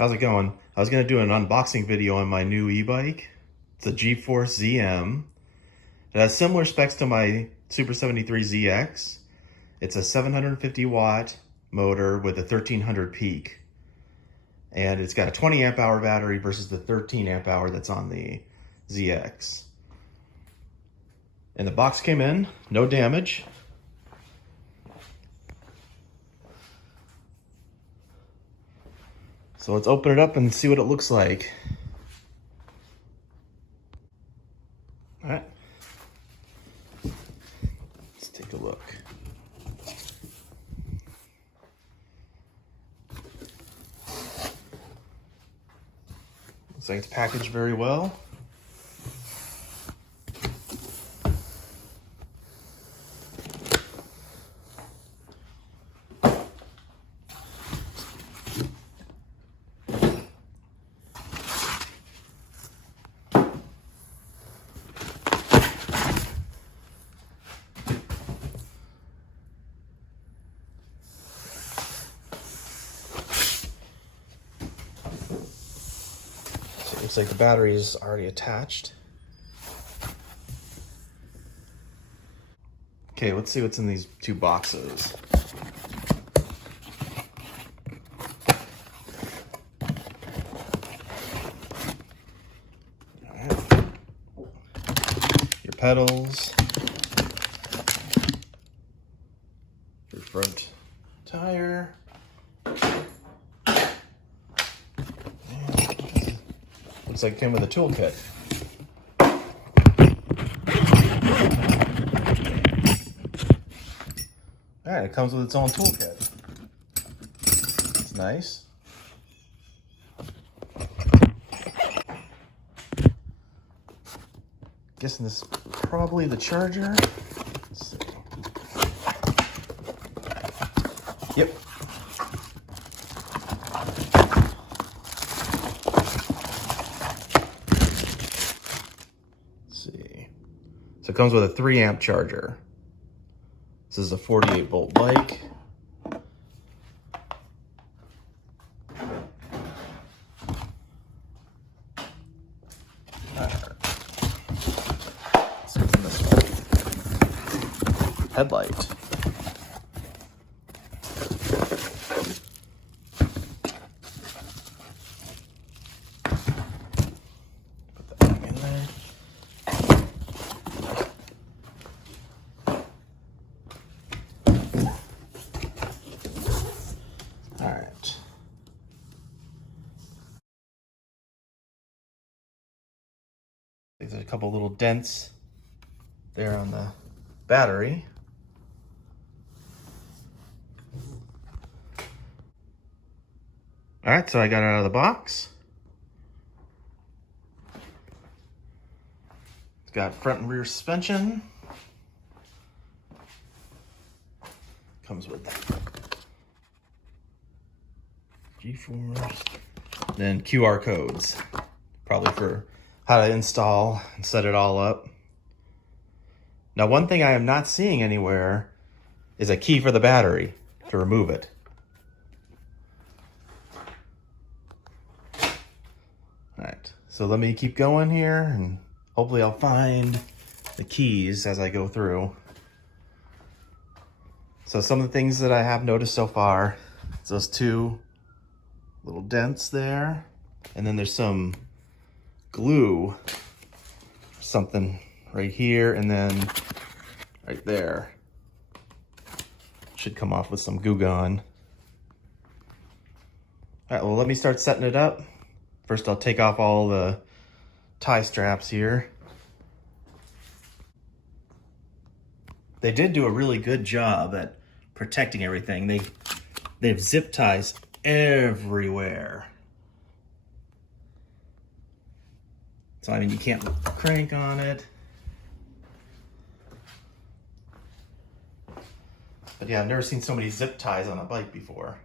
How's it going? I was gonna do an unboxing video on my new e-bike. It's a G-Force ZM. It has similar specs to my Super 73 ZX. It's a 750 watt motor with a 1300 peak. And it's got a 20 amp hour battery versus the 13 amp hour that's on the ZX. And the box came in, no damage. So let's open it up and see what it looks like. All right, let's take a look. Looks like it's packaged very well. Looks like the battery is already attached. Okay, let's see what's in these two boxes. All right. Your pedals, your front tire, looks like it came with a toolkit. All right, it comes with its own toolkit. It's nice. Guessing this is probably the charger. Let's see. Yep. See. So it comes with a 3 amp charger. This is a 48 volt bike. Headlight. Put that back in there. All right. There's a couple little dents there on the battery. All right, so I got it out of the box. It's got front and rear suspension. Comes with G-Force. Then QR codes, probably for how to install and set it all up. Now, one thing I am not seeing anywhere is a key for the battery to remove it. All right, so let me keep going here and hopefully I'll find the keys as I go through. So some of the things that I have noticed so far is those two little dents there. And then there's some glue, something right here and then right there. Should come off with some Goo Gone. All right, well, let me start setting it up. First, I'll take off all the tie straps here. They did do a really good job at protecting everything. They have zip ties everywhere. So, I mean, you can't crank on it. But yeah, I've never seen so many zip ties on a bike before.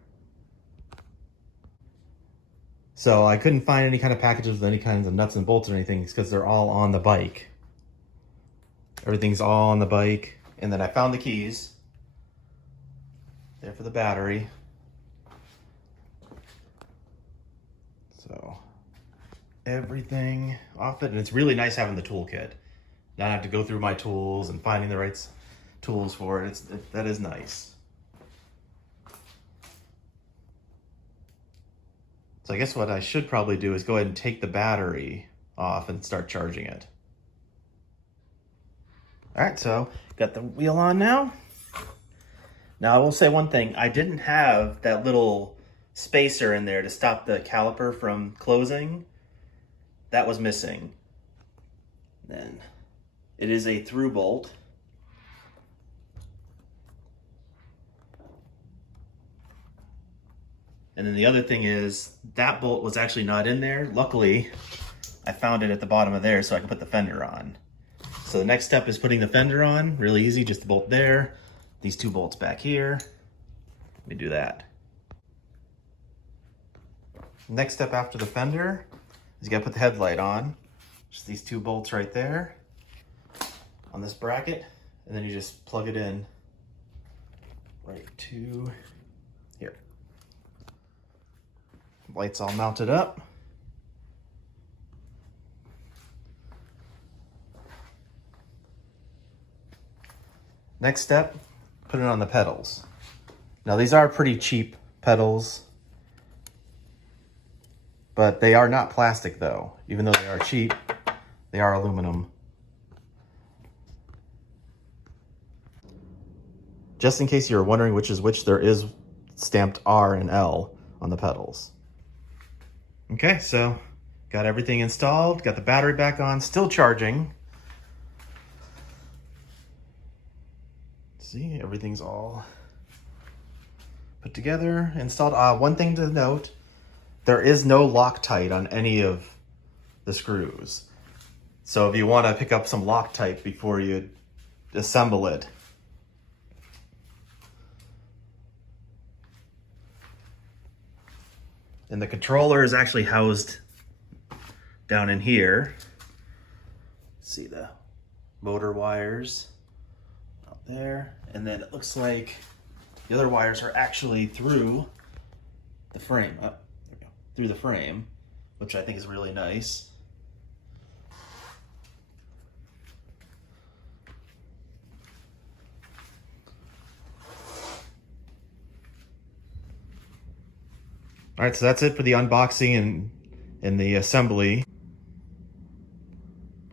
So I couldn't find any kind of packages with any kinds of nuts and bolts or anything because they're all on the bike. Everything's all on the bike. And then I found the keys. There for the battery. So everything off it, and it's really nice having the toolkit. Not have to go through my tools and finding the right tools for it. That is nice. So I guess what I should probably do is go ahead and take the battery off and start charging it. All right, so got the wheel on now. Now I will say one thing, I didn't have that little spacer in there to stop the caliper from closing. That was missing. Then it is a through bolt. And then the other thing is that bolt was actually not in there. Luckily, I found it at the bottom of there so I can put the fender on. So the next step is putting the fender on. Really easy, just the bolt there. These two bolts back here. Let me do that. Next step after the fender is you gotta put the headlight on. Just these two bolts right there on this bracket. And then you just plug it in right to here. Lights all mounted up. Next step, put it on the pedals. Now these are pretty cheap pedals, but they are not plastic though. Even though they are cheap, they are aluminum. Just in case you're wondering which is which, there is stamped R and L on the pedals. Okay, so got everything installed, got the battery back on, still charging. See, everything's all put together, installed. One thing to note, there is no Loctite on any of the screws. So if you want to pick up some Loctite before you assemble it. And the controller is actually housed down in here. See the motor wires out there. And then it looks like the other wires are actually through the frame. Oh, there we go. Through the frame, which I think is really nice. All right, so that's it for the unboxing and the assembly.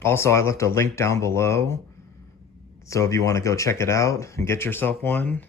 Also, I left a link down below, so if you want to go check it out and get yourself one.